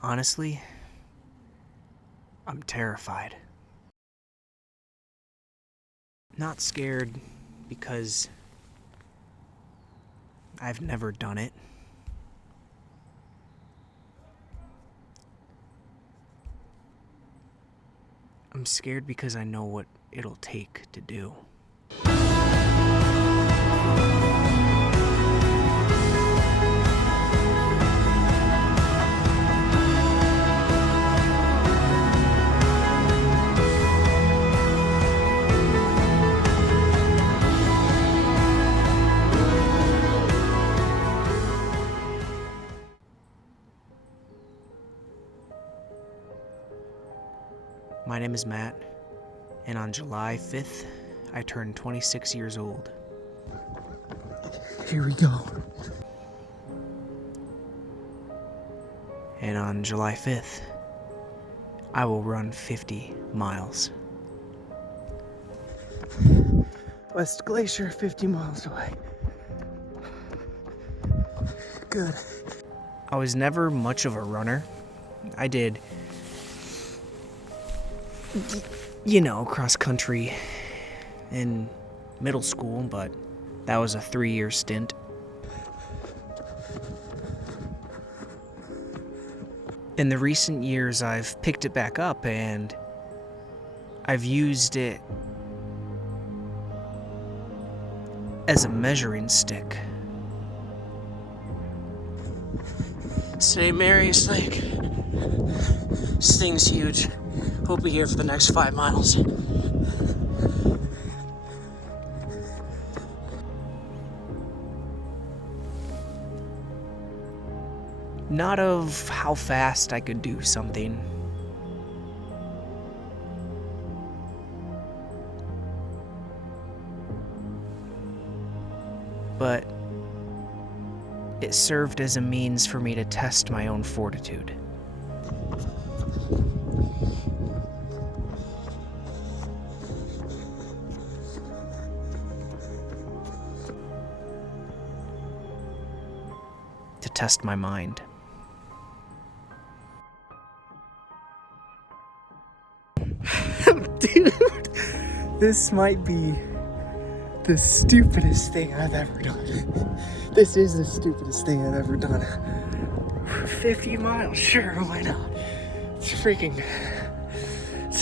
Honestly, I'm terrified. Not scared because I've never done it. I'm scared because I know what it'll take to do. My name is Matt, and on July 5th, I turned 26 years old. Here we go. And on July 5th, I will run 50 miles. West Glacier, 50 miles away. Good. I was never much of a runner. I did, cross country in middle school, but that was a 3-year stint. In the recent years, I've picked it back up and I've used it as a measuring stick. St. Mary's Lake. This thing's huge. We'll be here for the next 5 miles. Not of how fast I could do something, but it served as a means for me to test my own fortitude. To test my mind. Dude, this might be the stupidest thing I've ever done. This is the stupidest thing I've ever done. 50 miles, sure, why not? It's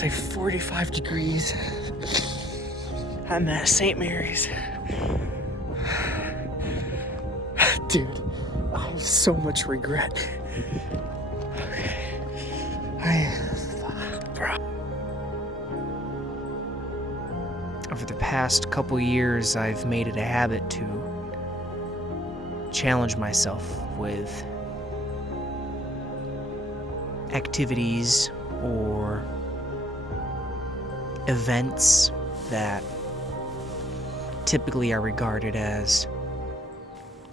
like 45 degrees. I'm at St. Mary's. Dude, I have so much regret. Bro. Over the past couple years, I've made it a habit to challenge myself with activities or events that typically are regarded as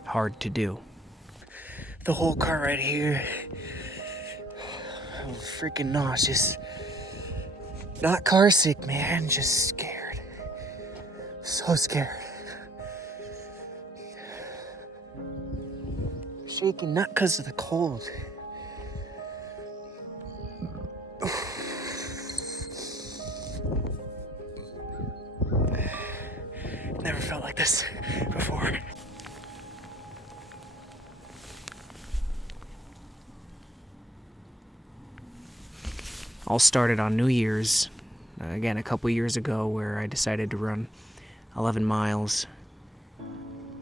hard to do. The whole car right here. I'm freaking nauseous. Not car sick, man, just scared. So scared. Shaking, not because of the cold. Never felt like this before. All started on New Year's, again a couple years ago, where I decided to run 11 miles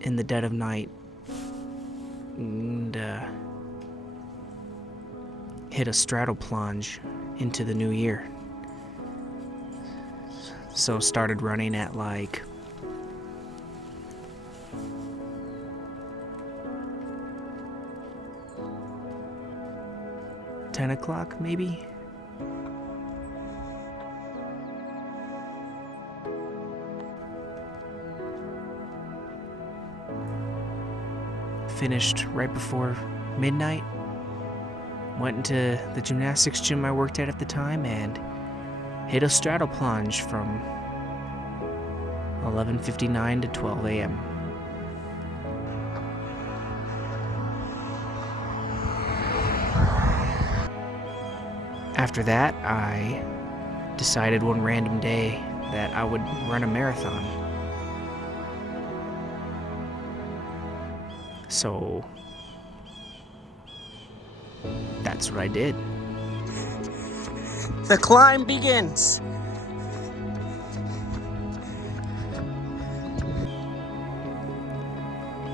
in the dead of night and hit a straddle plunge into the new year. So started running at like 10 o'clock maybe. Finished right before midnight. Went into the gymnastics gym I worked at the time and hit a straddle plunge from 11:59 to 12 a.m. After that, I decided one random day that I would run a marathon. So that's what I did. The climb begins.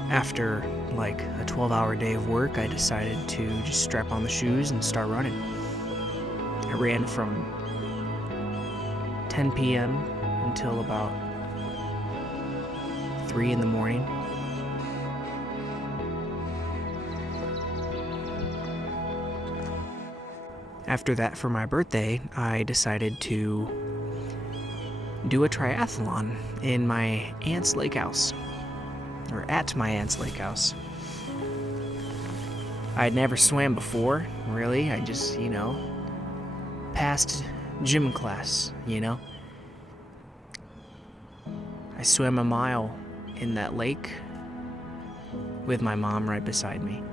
After like a 12-hour day of work, I decided to just strap on the shoes and start running. I ran from 10 p.m. until about 3 in the morning. After that, for my birthday, I decided to do a triathlon in my aunt's lake house, or at my aunt's lake house. I'd never swam before, really. I just, passed gym class, I swam a mile in that lake with my mom right beside me.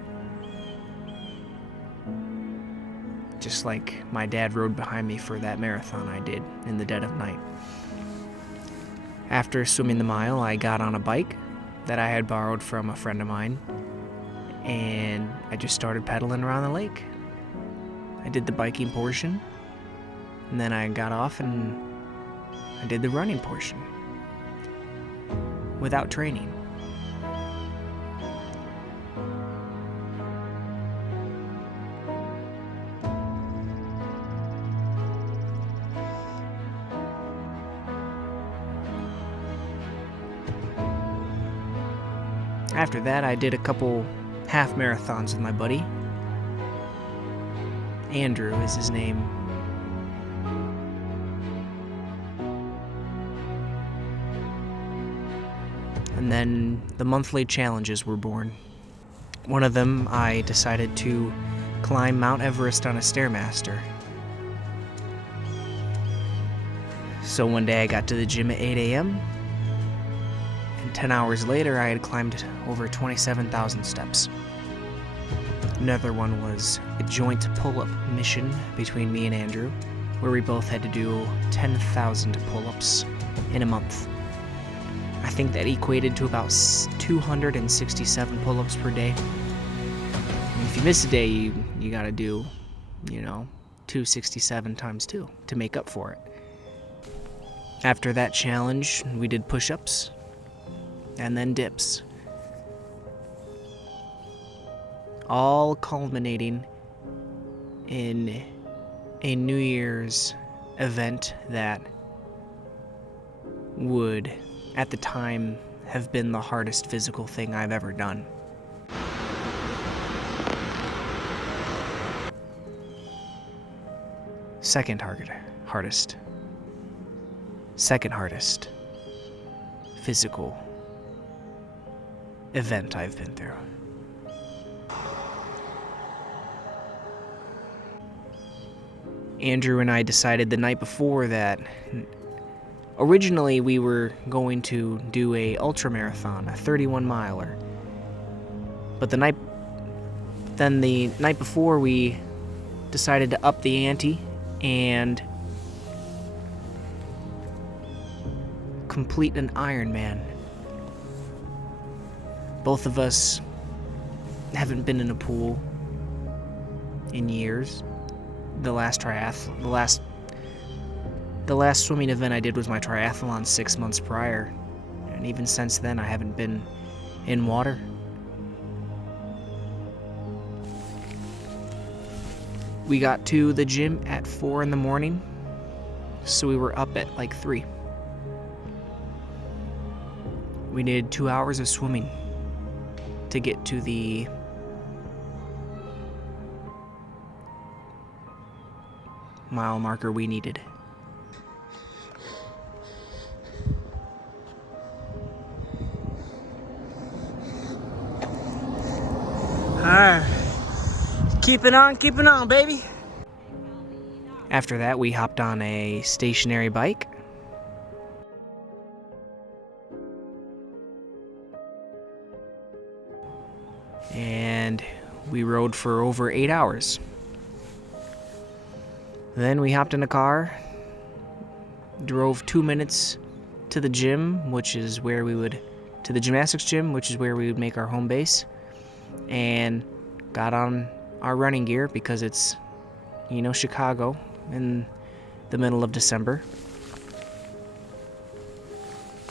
Just like my dad rode behind me for that marathon I did in the dead of night. After swimming the mile, I got on a bike that I had borrowed from a friend of mine, and I just started pedaling around the lake. I did the biking portion, and then I got off and I did the running portion without training. After that, I did a couple half marathons with my buddy. Andrew is his name. And then the monthly challenges were born. One of them, I decided to climb Mount Everest on a Stairmaster. So one day I got to the gym at 8 a.m., and 10 hours later I had climbed over 27,000 steps. Another one was a joint pull-up mission between me and Andrew, where we both had to do 10,000 pull-ups in a month. I think that equated to about 267 pull-ups per day. And if you miss a day, you gotta do, 267 times 2 to make up for it. After that challenge, we did push-ups and then dips. All culminating in a New Year's event that would, at the time, have been the hardest physical thing I've ever done. Second hardest physical event I've been through. Andrew and I decided the night before that originally we were going to do a ultramarathon, a 31 miler. But the night before, we decided to up the ante and complete an Ironman. Both of us haven't been in a pool in years. The last swimming event I did was my triathlon 6 months prior, and even since then I haven't been in water. We got to the gym at 4 in the morning, so we were up at like 3. We needed 2 hours of swimming to get to the mile marker we needed. Alright. Keeping on, baby. After that, we hopped on a stationary bike. And we rode for over 8 hours. Then we hopped in a car, drove 2 minutes to the gym, to the gymnastics gym, which is where we would make our home base, and got on our running gear because it's, Chicago in the middle of December.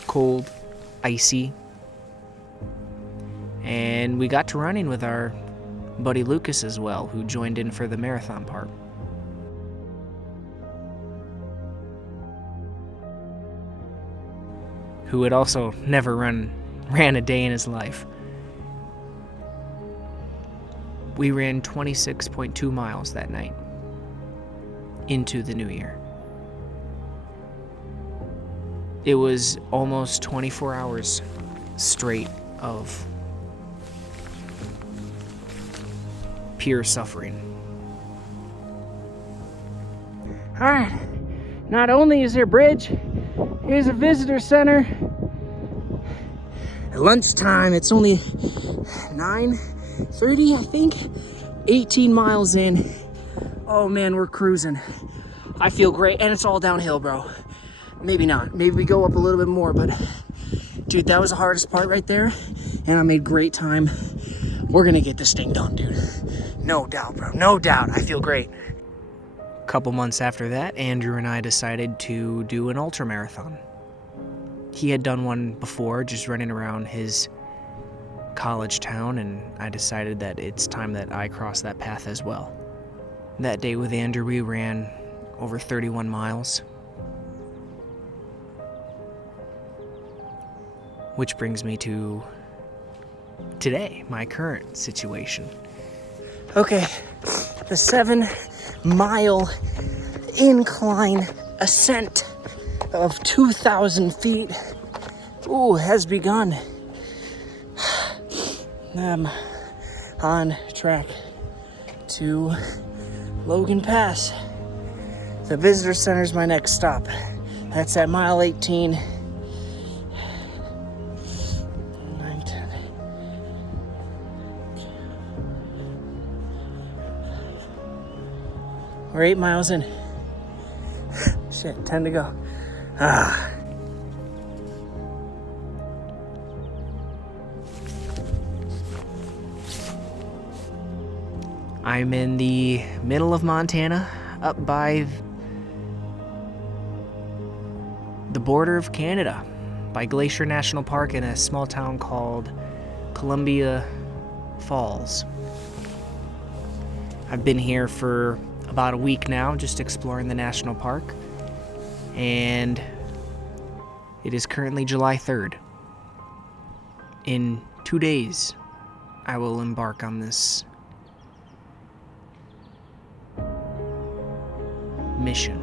Cold, icy, and we got to running with our buddy Lucas as well, who joined in for the marathon part. Who had also never ran a day in his life. We ran 26.2 miles that night into the new year. It was almost 24 hours straight of pure suffering. All right, not only is there a bridge, here's a visitor center. At lunchtime, it's only 9:30, I think. 18 miles in. Oh man, we're cruising. I feel great, and it's all downhill, bro. Maybe not. Maybe we go up a little bit more, but dude, that was the hardest part right there, and I made great time. We're gonna get this thing done, dude. No doubt, bro. No doubt. I feel great. A couple months after that, Andrew and I decided to do an ultramarathon. He had done one before, just running around his college town, and I decided that it's time that I cross that path as well. That day with Andrew, we ran over 31 miles. Which brings me to today, my current situation. Okay, the 7-mile incline ascent of 2,000 feet, has begun. I'm on track to Logan Pass. The visitor center is my next stop. That's at mile 18. 9, 10. We're 8 miles in. Shit, 10 to go. I'm in the middle of Montana, up by the border of Canada, by Glacier National Park in a small town called Columbia Falls. I've been here for about a week now, just exploring the national park, and it is currently July 3rd. In 2 days, I will embark on this mission.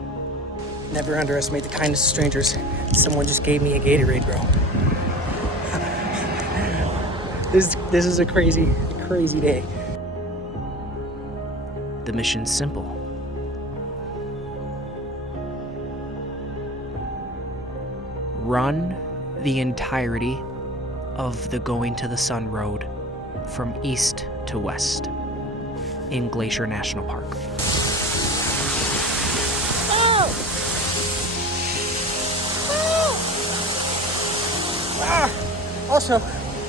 Never underestimate the kindness of strangers. Someone just gave me a Gatorade, bro. This is a crazy day. The mission's simple. Run the entirety of the Going to the Sun Road from east to west in Glacier National Park. Also,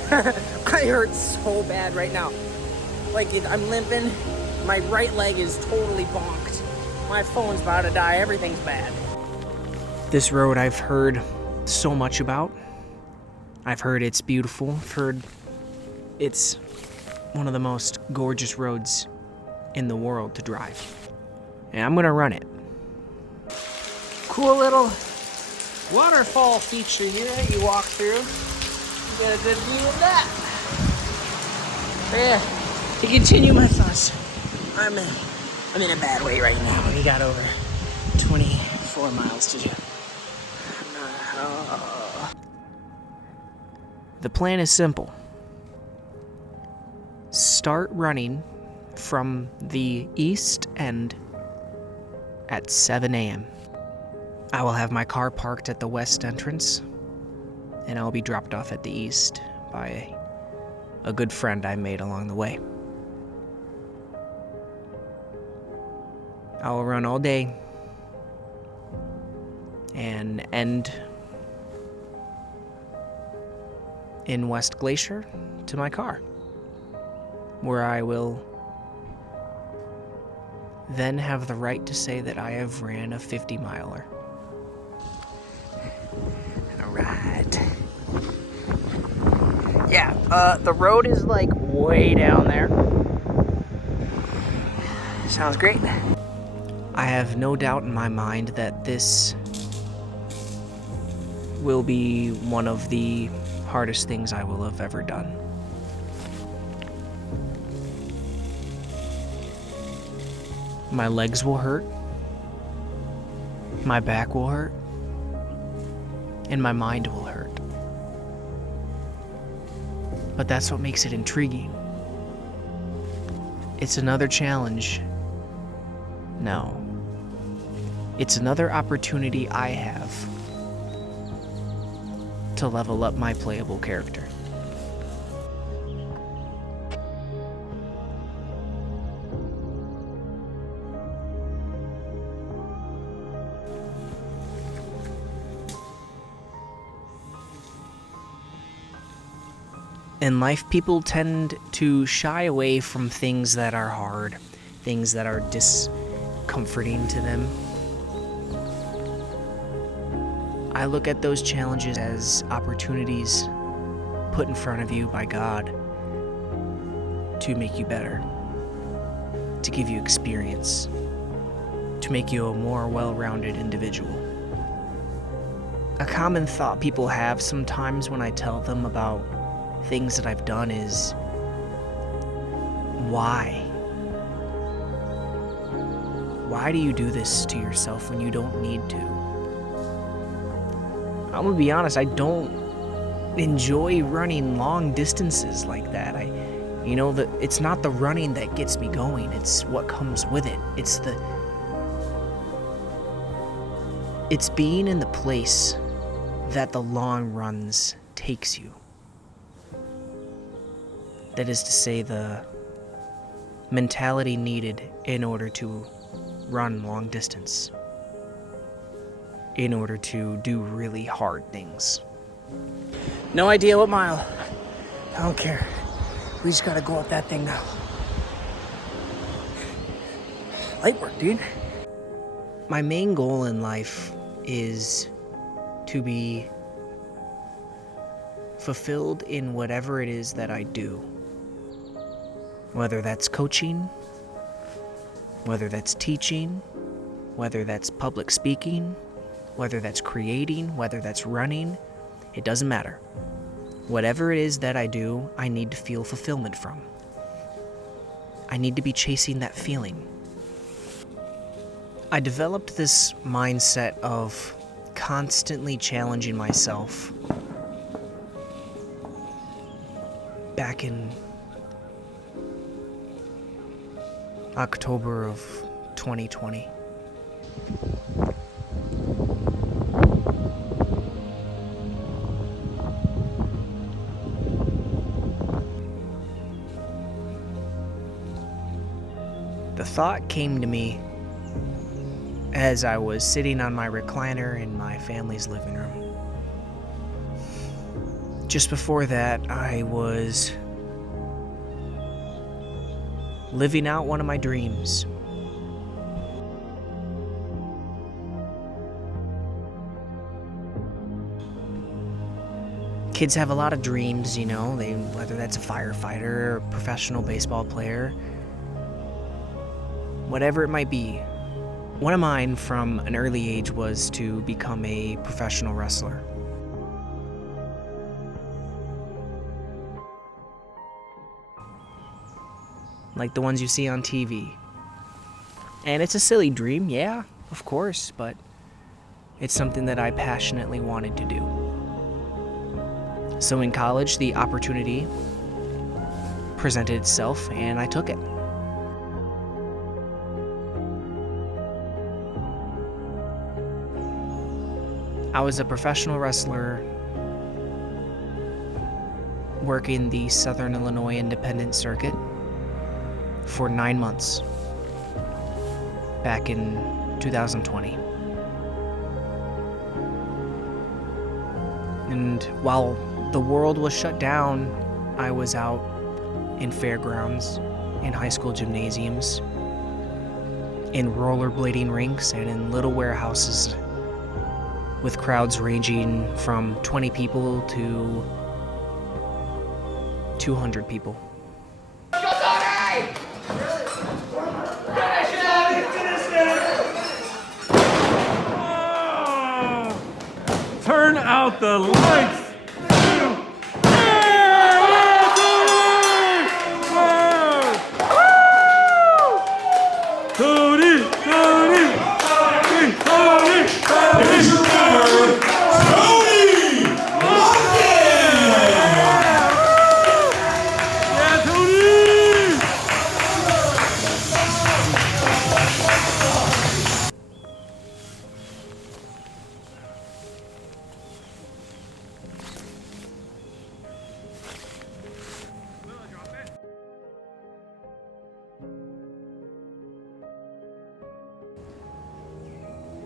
I hurt so bad right now. Like, I'm limping. My right leg is totally bonked. My phone's about to die. Everything's bad. This road I've heard so much about. I've heard it's beautiful. I've heard it's one of the most gorgeous roads in the world to drive. And I'm gonna run it. Cool little waterfall feature here that you walk through. You get a good view of that. But yeah, to continue my thoughts, I'm in a bad way right now. We got over 24 miles to do. The plan is simple. Start running from the east end at 7 a.m. I will have my car parked at the west entrance, and I'll be dropped off at the east by a good friend I made along the way. I will run all day and end in West Glacier to my car, where I will then have the right to say that I have ran a 50-miler. Alright. Yeah, the road is like way down there. Sounds great. I have no doubt in my mind that this will be one of the hardest things I will have ever done. My legs will hurt, my back will hurt, and my mind will hurt. But that's what makes it intriguing. It's another challenge. No. It's another opportunity I have to level up my playable character. In life, people tend to shy away from things that are hard, things that are discomforting to them. I look at those challenges as opportunities put in front of you by God to make you better, to give you experience, to make you a more well-rounded individual. A common thought people have sometimes when I tell them about things that I've done is, why? Why do you do this to yourself when you don't need to? I'm gonna be honest, I don't enjoy running long distances like that. It's not the running that gets me going, it's what comes with it. It's being in the place that the long runs takes you. That is to say, the mentality needed in order to run long distance, in order to do really hard things. No idea what mile. I don't care. We just gotta go up that thing now. Light work, dude. My main goal in life is to be fulfilled in whatever it is that I do. Whether that's coaching, whether that's teaching, whether that's public speaking, whether that's creating, whether that's running, it doesn't matter. Whatever it is that I do, I need to feel fulfillment from. I need to be chasing that feeling. I developed this mindset of constantly challenging myself back in October of 2020. The thought came to me as I was sitting on my recliner in my family's living room. Just before that, I was living out one of my dreams. Kids have a lot of dreams, whether that's a firefighter or a professional baseball player, whatever it might be. One of mine from an early age was to become a professional wrestler. Like the ones you see on TV. And it's a silly dream, yeah, of course, but it's something that I passionately wanted to do. So in college, the opportunity presented itself, and I took it. I was a professional wrestler working the Southern Illinois Independent Circuit for 9 months. back in 2020. And while the world was shut down, I was out in fairgrounds, in high school gymnasiums, in rollerblading rinks, and in little warehouses with crowds ranging from 20 people to 200 people. Turn out the lights! Tony! Tony! Tony! Tony! Yeah, Tony!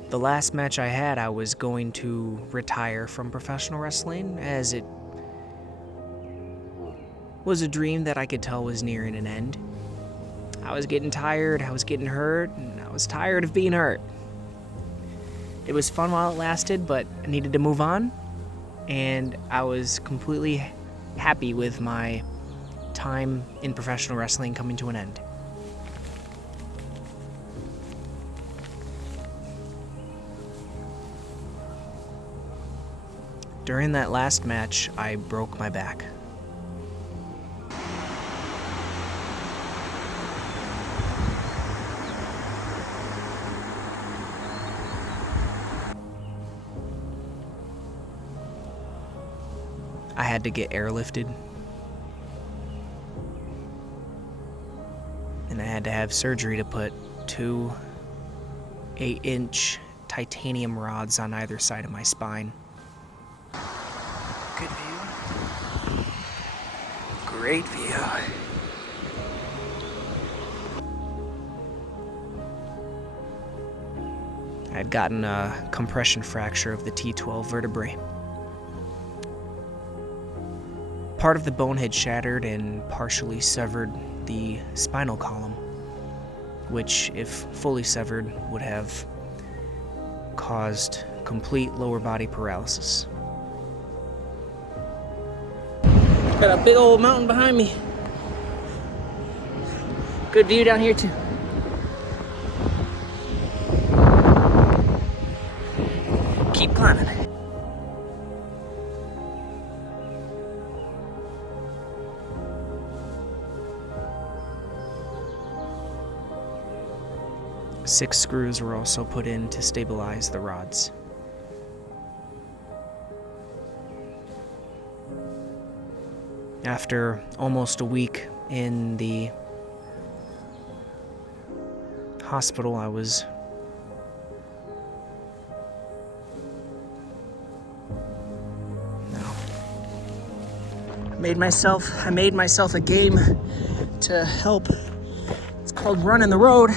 The last match I had, I was going to retire from professional wrestling, as it was a dream that I could tell was nearing an end. I was getting tired, I was getting hurt, and I was tired of being hurt. It was fun while it lasted, but I needed to move on, and I was completely happy with my time in professional wrestling coming to an end. During that last match, I broke my back. I had to get airlifted. And I had to have surgery to put 2 8-inch titanium rods on either side of my spine. Good view. Great view. I had gotten a compression fracture of the T12 vertebrae. Part of the bone had shattered and partially severed the spinal column, which, if fully severed, would have caused complete lower body paralysis. Got a big old mountain behind me. Good view down here too. Keep climbing. Six screws were also put in to stabilize the rods. After almost a week in the hospital, I was I made myself a game to help. It's called Running the Road.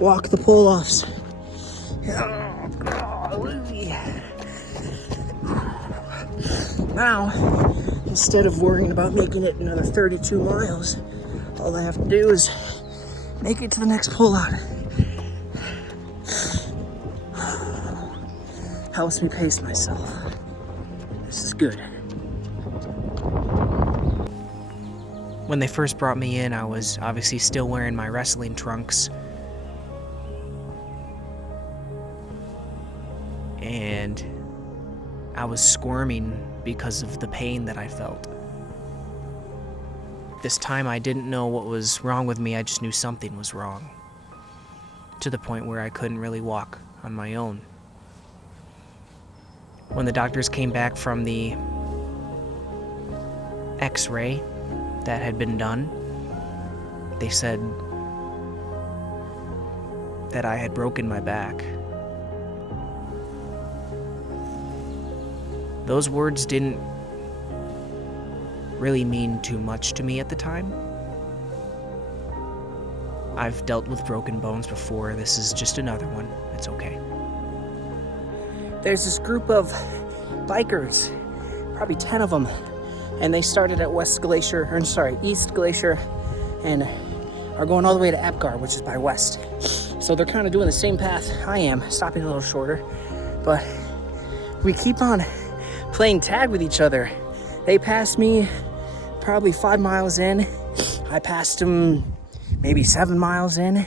Walk the pull-offs. Now, instead of worrying about making it another 32 miles, all I have to do is make it to the next pull-out. Helps me pace myself. This is good. When they first brought me in, I was obviously still wearing my wrestling trunks. And I was squirming because of the pain that I felt. This time I didn't know what was wrong with me, I just knew something was wrong. To the point where I couldn't really walk on my own. When the doctors came back from the X-ray that had been done, they said that I had broken my back. Those words didn't really mean too much to me at the time. I've dealt with broken bones before. This is just another one. It's okay. There's this group of bikers, probably 10 of them, and they started at East Glacier, and are going all the way to Apgar, which is by West. So they're kind of doing the same path I am, stopping a little shorter, but we keep on playing tag with each other. They passed me probably 5 miles in. I passed them maybe 7 miles in,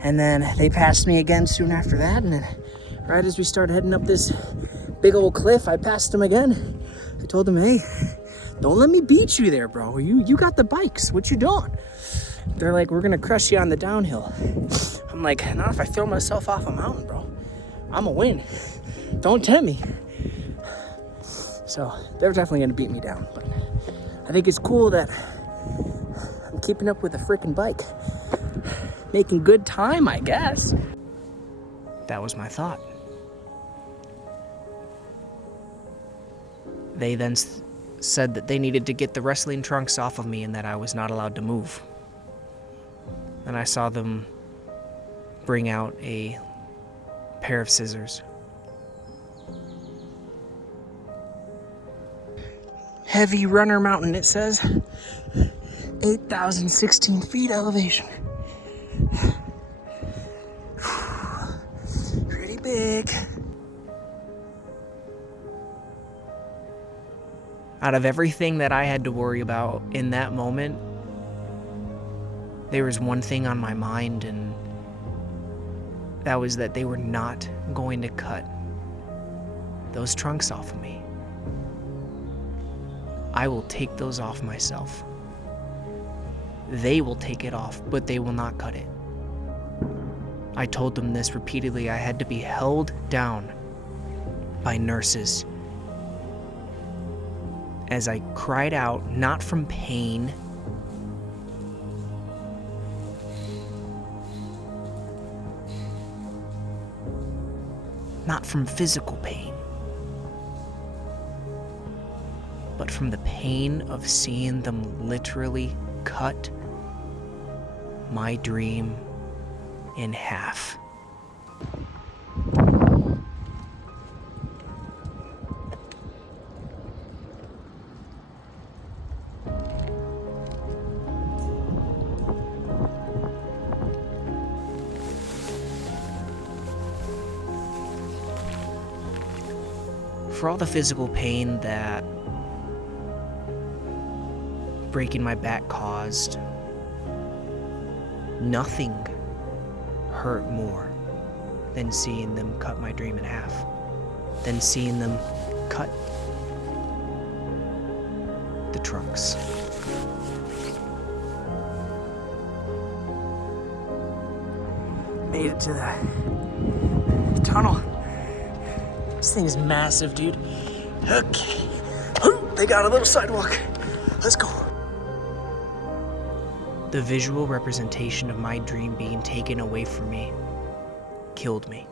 and then they passed me again soon after that, and then right as we started heading up this big old cliff, I passed them again. I told them, hey, don't let me beat you there, bro. You got the bikes. What you doing? They're like, we're gonna crush you on the downhill. I'm like, not if I throw myself off a mountain, bro. I'm a win. Don't tempt me. So they're definitely gonna beat me down. But I think it's cool that I'm keeping up with a freaking bike. Making good time, I guess. That was my thought. They then said that they needed to get the wrestling trunks off of me and that I was not allowed to move. And I saw them bring out a pair of scissors. Heavy Runner Mountain, it says. 8,016 feet elevation. Pretty big. Out of everything that I had to worry about in that moment, there was one thing on my mind, and that was that they were not going to cut those trunks off of me. I will take those off myself. They will take it off, but they will not cut it. I told them this repeatedly. I had to be held down by nurses as I cried out, not from pain, not from physical pain, but from the pain of seeing them literally cut my dream in half. For all the physical pain that breaking my back caused, nothing hurt more than seeing them cut my dream in half, than seeing them cut the trunks. Made it to the tunnel. This thing is massive, dude. Okay. They got a little sidewalk. Let's go. The visual representation of my dream being taken away from me killed me.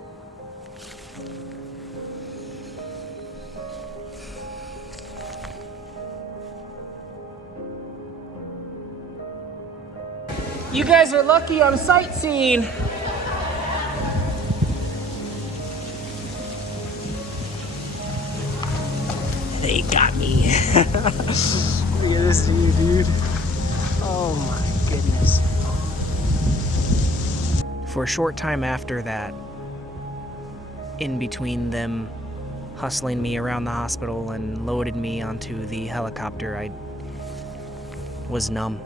You guys are lucky I'm sightseeing. They got me. Look at this view, dude. Oh my goodness. For a short time after that, in between them hustling me around the hospital and loaded me onto the helicopter, I was numb.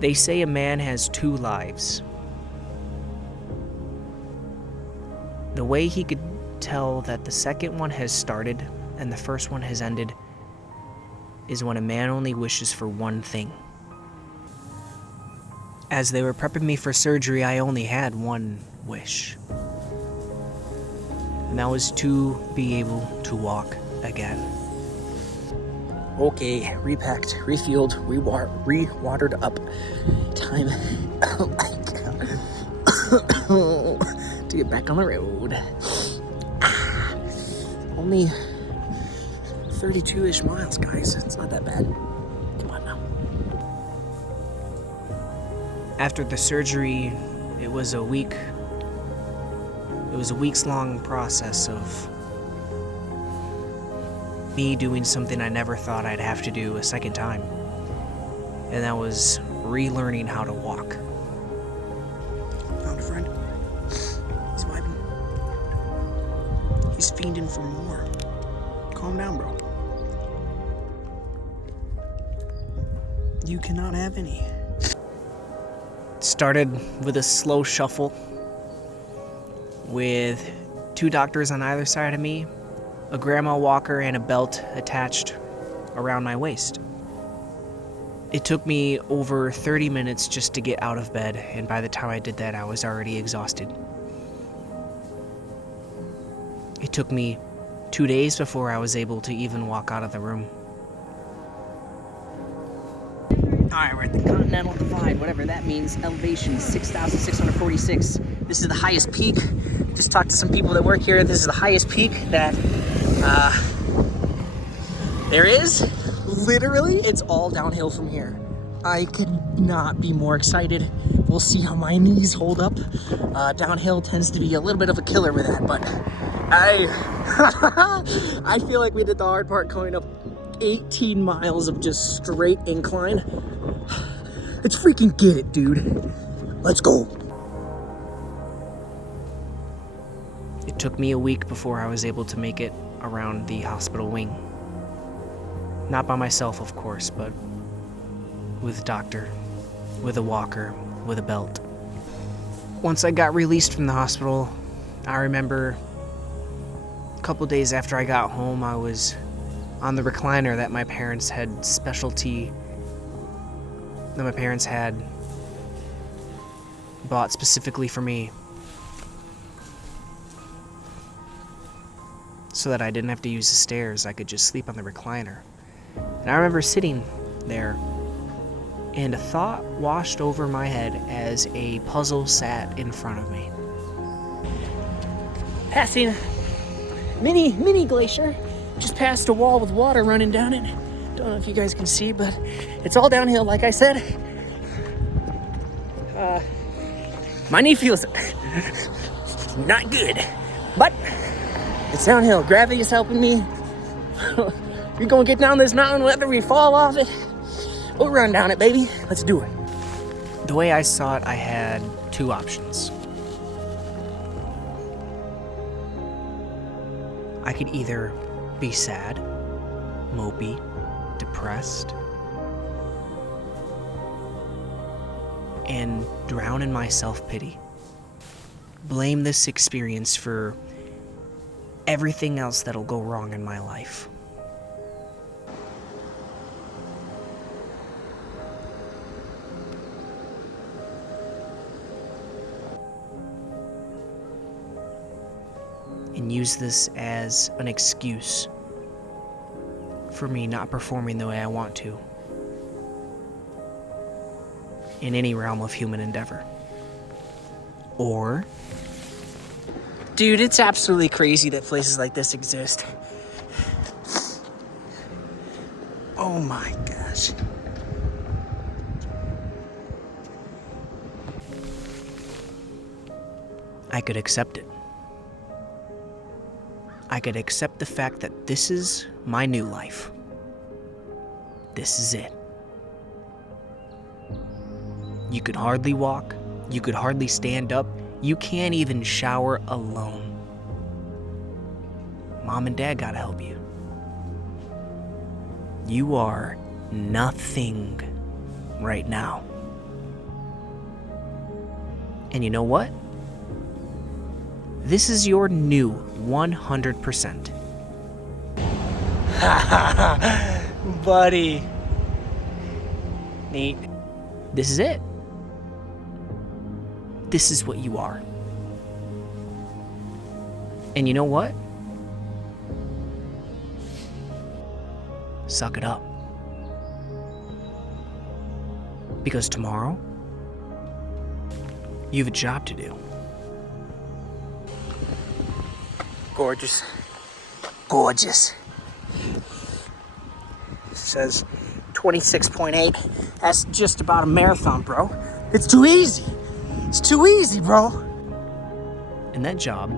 They say a man has 2 lives. The way he could tell that the second one has started and the first one has ended is when a man only wishes for one thing. As they were prepping me for surgery, I only had one wish. And that was to be able to walk again. Okay, repacked, refueled, re-watered up. Time oh my God. To get back on the road. Only 32-ish miles, guys. It's not that bad. Come on now. After the surgery, it was a week's long process of me doing something I never thought I'd have to do a second time. And that was relearning how to walk. Found a friend. He's vibing. He's fiending for more. Calm down, bro. You cannot have any. Started with a slow shuffle with 2 doctors on either side of me, a grandma walker, and a belt attached around my waist. It took me over 30 minutes just to get out of bed, and by the time I did that, I was already exhausted. It took me 2 days before I was able to even walk out of the room. Alright, we're at the Continental Divide, whatever that means. Elevation 6,646. This is the highest peak. Just talked to some people that work here. This is the highest peak that there is. Literally, it's all downhill from here. I could not be more excited. We'll see how my knees hold up. Downhill tends to be a little bit of a killer with that, but I feel like we did the hard part going up 18 miles of just straight incline. Let's freaking get it, dude. Let's go. It took me a week before I was able to make it around the hospital wing. Not by myself, of course, but with a doctor, with a walker, with a belt. Once I got released from the hospital, I remember a couple days after I got home, I was on the recliner that my parents had bought specifically for me, so that I didn't have to use the stairs. I could just sleep on the recliner. And I remember sitting there, and a thought washed over my head as a puzzle sat in front of me. Passing mini glacier. Just passed a wall with water running down it. Don't know if you guys can see, but it's all downhill, like I said. My knee feels not good, but it's downhill. Gravity is helping me. We're gonna get down this mountain, whether we fall off it, we'll run down it, baby. Let's do it. The way I saw it, I had 2 options. I could either be sad, mopey, depressed, and drown in my self-pity. Blame this experience for everything else that'll go wrong in my life. And use this as an excuse for me not performing the way I want to in any realm of human endeavor. Or, Dude, it's absolutely crazy that places like this exist. Oh my gosh. I could accept it. I could accept the fact that this is my new life. This is it. You could hardly walk. You could hardly stand up. You can't even shower alone. Mom and Dad gotta help you. You are nothing right now. And you know what? This is your new 100%. Buddy. Neat. This is it. This is what you are. And you know what? suck it up. Because tomorrow, you have a job to do. Gorgeous. Gorgeous. Says 26.8. That's just about a marathon, bro. It's too easy. It's too easy, bro. And that job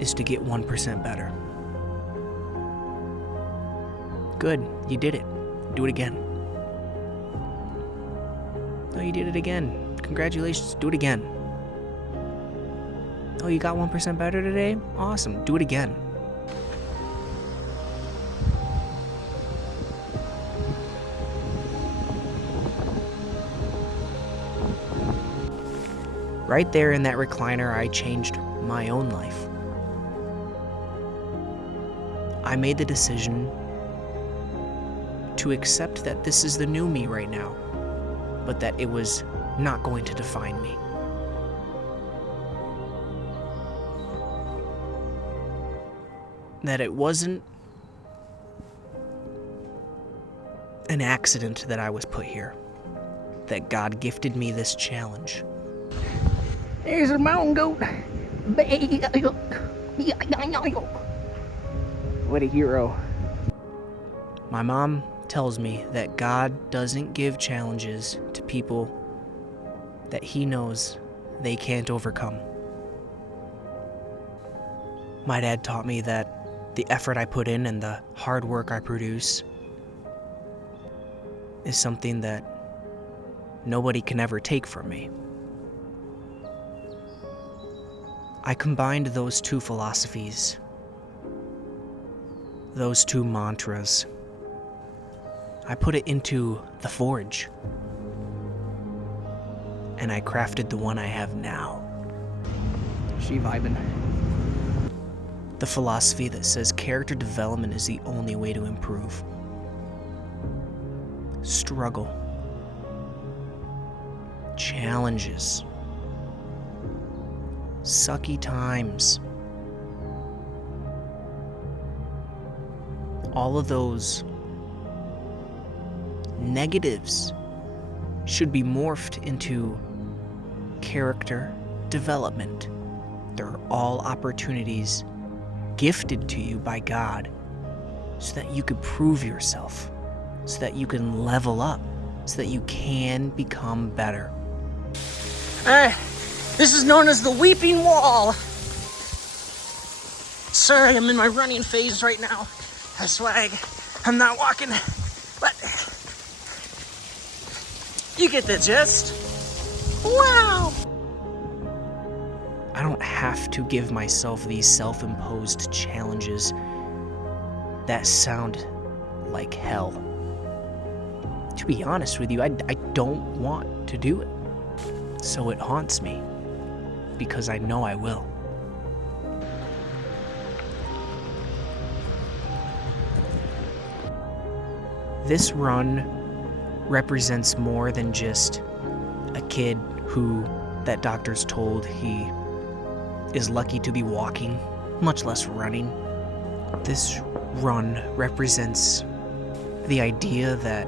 is to get 1% better. Good, you did it. Do it again. Oh, you did it again. Congratulations, do it again. Oh, you got 1% better today? Awesome, do it again. Right there in that recliner, I changed my own life. I made the decision to accept that this is the new me right now, but that it was not going to define me. That it wasn't an accident that I was put here. That God gifted me this challenge. There's a mountain goat. What a hero. My mom tells me that God doesn't give challenges to people that he knows they can't overcome. My dad taught me that the effort I put in and the hard work I produce is something that nobody can ever take from me. I combined those two philosophies, those two mantras. I put it into the forge, and I crafted the one I have now. She vibing. The philosophy that says character development is the only way to improve. Struggle, challenges, sucky times, all of those negatives should be morphed into character development. They're all opportunities gifted to you by God so that you could prove yourself, so that you can level up, so that you can become better. This is known as the Weeping Wall. Sorry, I'm in my running phase right now. That's why I'm not walking, but you get the gist. Wow! I don't have to give myself these self-imposed challenges that sound like hell. To be honest with you, I don't want to do it. So it haunts me, because I know I will. This run represents more than just a kid who that doctors told he is lucky to be walking, much less running. This run represents the idea that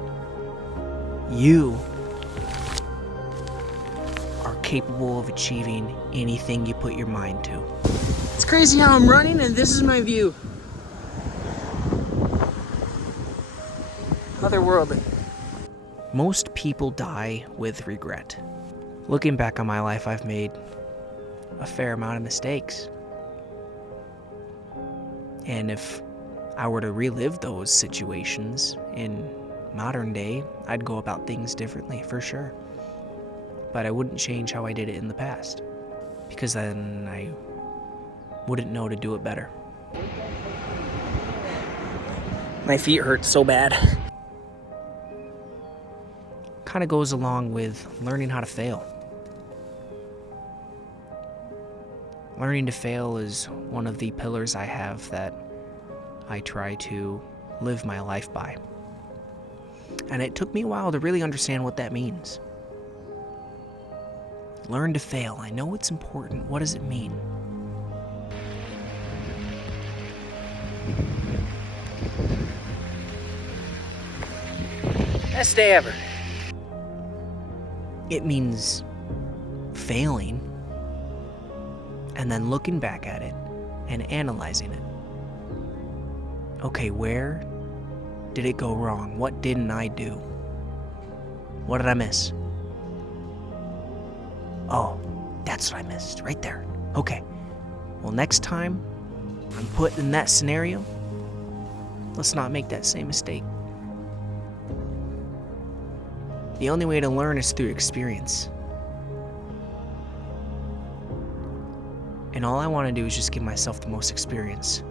you are capable of achieving anything you put your mind to. It's crazy how I'm running and this is my view. Otherworldly. Most people die with regret. Looking back on my life, I've made a fair amount of mistakes. And if I were to relive those situations in modern day, I'd go about things differently, for sure. But I wouldn't change how I did it in the past, because then I wouldn't know to do it better. My feet hurt so bad. Kind of goes along with learning how to fail. Learning to fail is one of the pillars I have that I try to live my life by. And it took me a while to really understand what that means. Learn to fail. I know it's important. What does it mean? Best day ever. It means failing and then looking back at it and analyzing it. Okay, where did it go wrong? What didn't I do? What did I miss? Oh, that's what I missed, right there. Okay, well, next time I'm put in that scenario, let's not make that same mistake. The only way to learn is through experience. And all I want to do is just give myself the most experience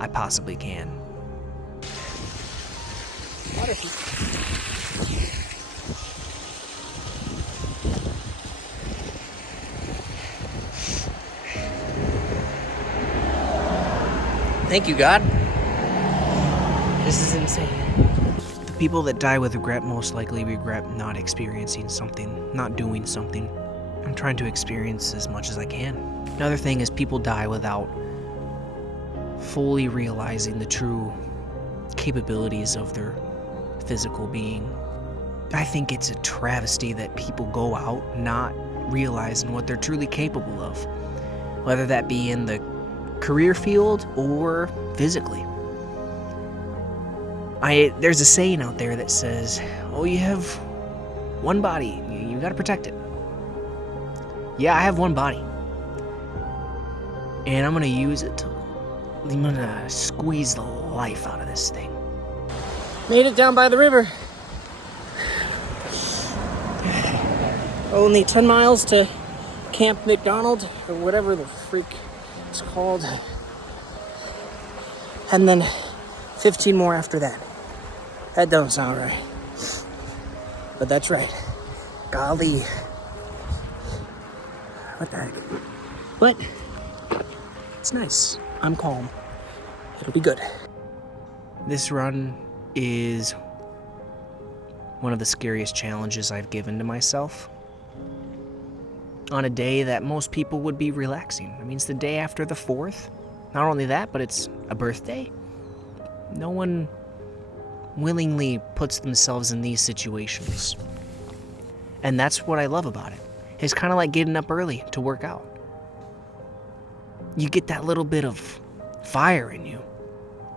I possibly can. Thank you, God. This is insane. The people that die with regret most likely regret not experiencing something, not doing something. I'm trying to experience as much as I can. Another thing is people die without fully realizing the true capabilities of their physical being. I think it's a travesty that people go out not realizing what they're truly capable of, whether that be in the career field or physically. There's a saying out there that says, oh, you have one body, you gotta protect it. Yeah, I have one body. And I'm gonna use it I'm gonna squeeze the life out of this thing. Made it down by the river. Only 10 miles to Camp McDonald, or whatever the freak it's called. And then 15 more after that. That doesn't sound right. But that's right. Golly. What the heck? But it's nice. I'm calm. It'll be good. This run is one of the scariest challenges I've given to myself. On a day that most people would be relaxing. I mean, it's the day after the 4th. Not only that, but it's a birthday. No one willingly puts themselves in these situations. And that's what I love about it. It's kind of like getting up early to work out. You get that little bit of fire in you.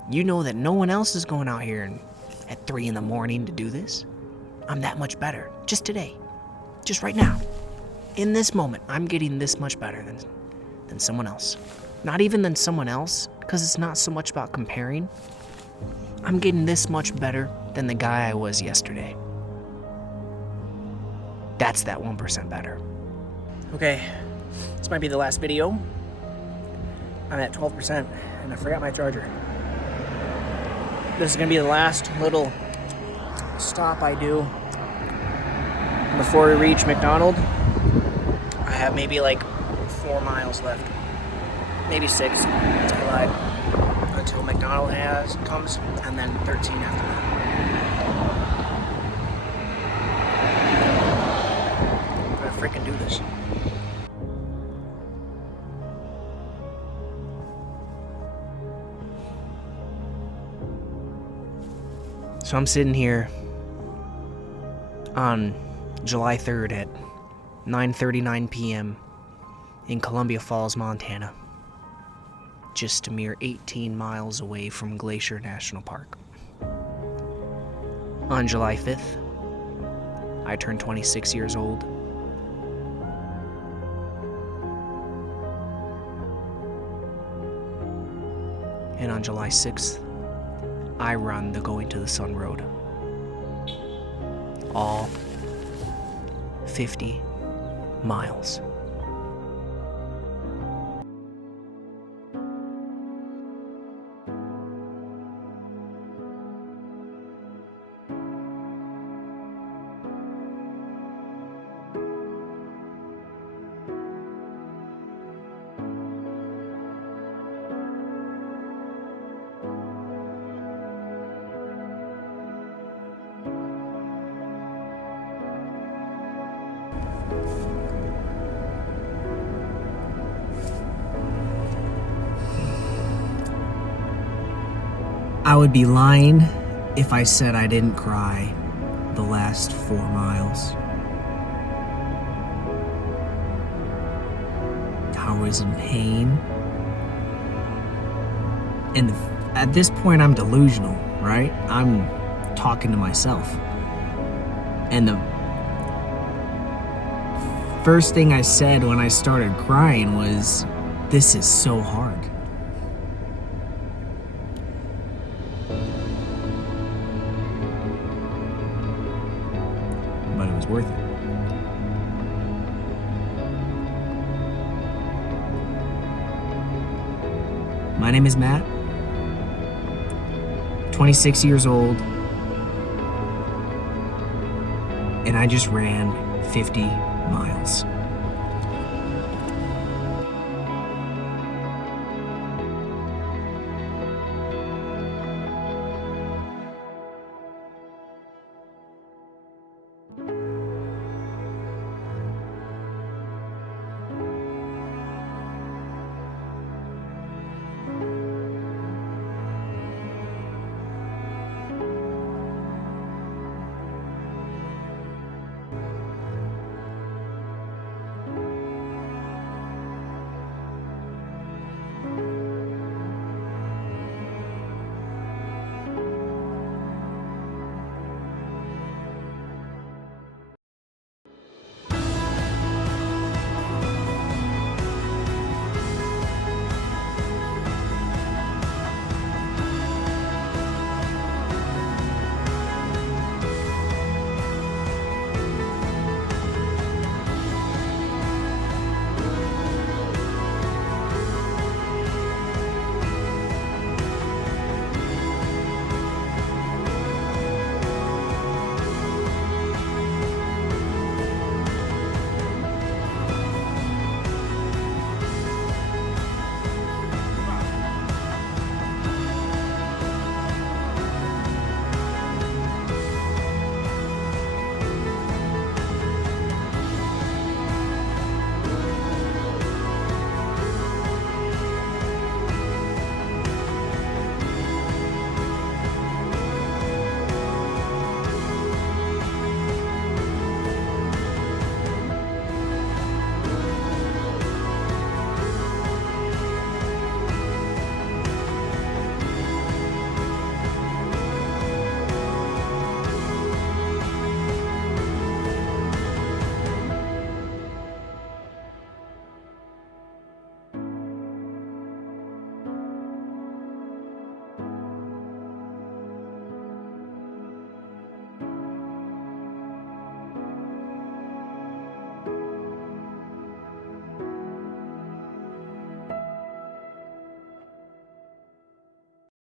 You know that no one else is going out here at 3 a.m. to do this. I'm that much better. Just today. Just right now. In this moment, I'm getting this much better than someone else. Not even than someone else, because it's not so much about comparing. I'm getting this much better than the guy I was yesterday. That's that 1% better. Okay, this might be the last video. I'm at 12%, and I forgot my charger. This is gonna be the last little stop I do before we reach McDonald. I have maybe like 4 miles left. Maybe 6, I lied. Until McDonald comes, and then 13 after that. I'm gonna freaking do this. So I'm sitting here on July 3rd at 9:39 p.m. in Columbia Falls, Montana. Just a mere 18 miles away from Glacier National Park. On July 5th, I turned 26 years old. And on July 6th, I run the Going to the Sun Road. All 50 miles. I would be lying if I said I didn't cry the last 4 miles. I was in pain. And at this point, I'm delusional, right? I'm talking to myself. And the first thing I said when I started crying was, "This is so hard." But it was worth it. My name is Matt, 26 years old, and I just ran 50 miles.